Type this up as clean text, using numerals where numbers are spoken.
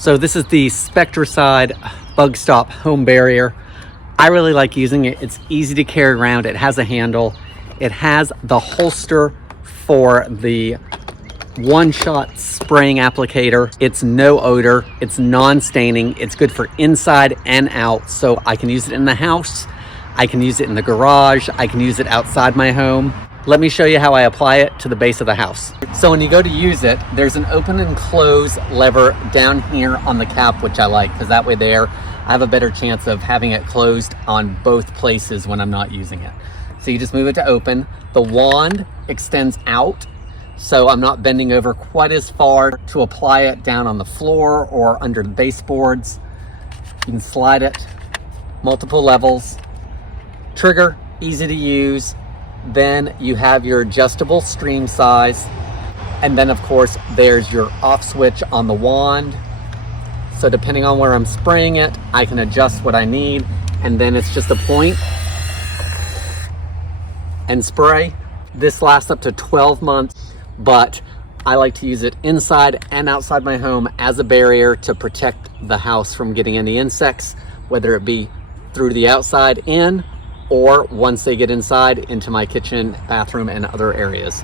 So this is the Spectracide Bug Stop Home Barrier. I really like using it. It's easy to carry around. It has a handle. It has the holster for the one-shot spraying applicator. It's no odor. It's non-staining. It's good for inside and out. So I can use it in the house. I can use it in the garage. I can use it outside my home. Let me show you how I apply it to the base of the house. So when you go to use it, there's an open and close lever down here on the cap, which I like because that way there, I have a better chance of having it closed on both places when I'm not using it. So you just move it to open. The wand extends out, so I'm not bending over quite as far to apply it down on the floor or under the baseboards. You can slide it multiple levels. Trigger, easy to use. Then you have your adjustable stream size. And then of course, there's your off switch on the wand. So depending on where I'm spraying it, I can adjust what I need. And then it's just a point and spray. This lasts up to 12 months, but I like to use it inside and outside my home as a barrier to protect the house from getting any insects, whether it be through the outside in, or once they get inside into my kitchen, bathroom, and other areas.